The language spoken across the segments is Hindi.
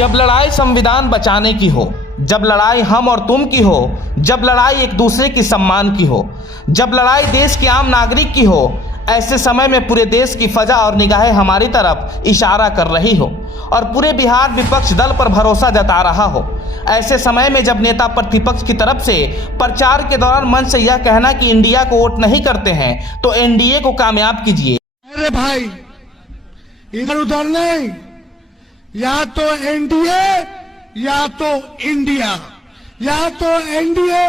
जब लड़ाई संविधान बचाने की हो, जब लड़ाई हम और तुम की हो, जब लड़ाई एक दूसरे की सम्मान की हो, जब लड़ाई देश के आम नागरिक की हो, ऐसे समय में पूरे देश की फजा और निगाहें हमारी तरफ इशारा कर रही हो और पूरे बिहार विपक्ष दल पर भरोसा जता रहा हो, ऐसे समय में जब नेता प्रतिपक्ष की तरफ से प्रचार के दौरान मंच से यह कहना कि इंडिया को वोट नहीं करते हैं तो एनडीए को कामयाब कीजिए। अरे भाई, इधर उधर नहीं, या तो एनडीए या तो इंडिया, या तो एनडीए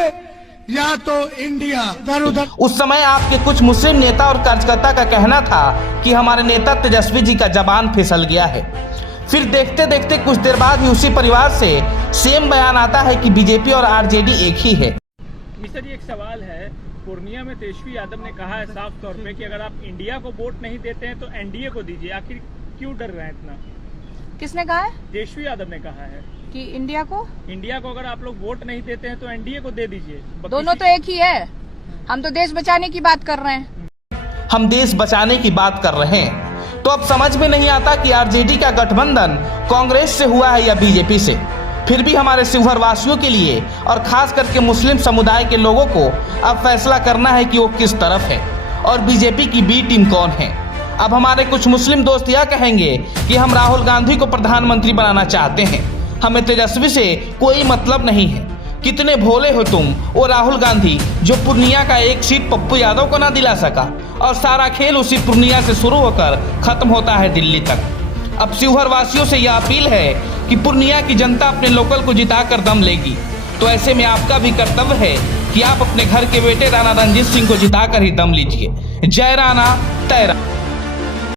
या तो इंडिया, इधर उधर। उस समय आपके कुछ मुस्लिम नेता और कार्यकर्ता का कहना था कि हमारे नेता तेजस्वी जी का जबान फिसल गया है। फिर देखते देखते कुछ देर बाद ही उसी परिवार से सेम बयान आता है कि बीजेपी और आरजेडी एक ही है। मिस्टर जी, एक सवाल है। पूर्णिया में तेजस्वी यादव ने कहा है साफ तौर पे कि अगर आप इंडिया को वोट नहीं देते हैं तो एनडीए को दीजिए। आखिर क्यों डर रहे हैं इतना? किसने कहा है? तेजस्वी यादव ने कहा है कि इंडिया को अगर आप लोग वोट नहीं देते हैं तो एनडीए को दे दीजिए। दोनों तो एक ही है। हम तो देश बचाने की बात कर रहे हैं। हम देश बचाने की बात कर रहे हैं तो अब समझ में नहीं आता कि आरजेडी का गठबंधन कांग्रेस से हुआ है या बीजेपी से। फिर भी हमारे शिवहर वासियों के लिए और खास करके मुस्लिम समुदाय के लोगों को अब फैसला करना है कि वो किस तरफ है और बीजेपी की बी टीम कौन है। अब हमारे कुछ मुस्लिम दोस्त यह कहेंगे कि हम राहुल गांधी को प्रधानमंत्री बनाना चाहते हैं, हमें तेजस्वी से कोई मतलब नहीं है। कितने भोले हो तुम, वो राहुल गांधी जो पूर्णिया का एक सीट पप्पू यादव को ना दिला सका और सारा खेल उसी पूर्णिया से शुरू होकर खत्म होता है दिल्ली तक। अब शिवहर वासियों से यह अपील है कि पूर्णिया की जनता अपने लोकल को जिताकर दम लेगी, तो ऐसे में आपका भी कर्तव्य है कि आप अपने घर के बेटे राणा रणजीत सिंह को जिताकर ही दम लीजिए। जय राणा तय राणा।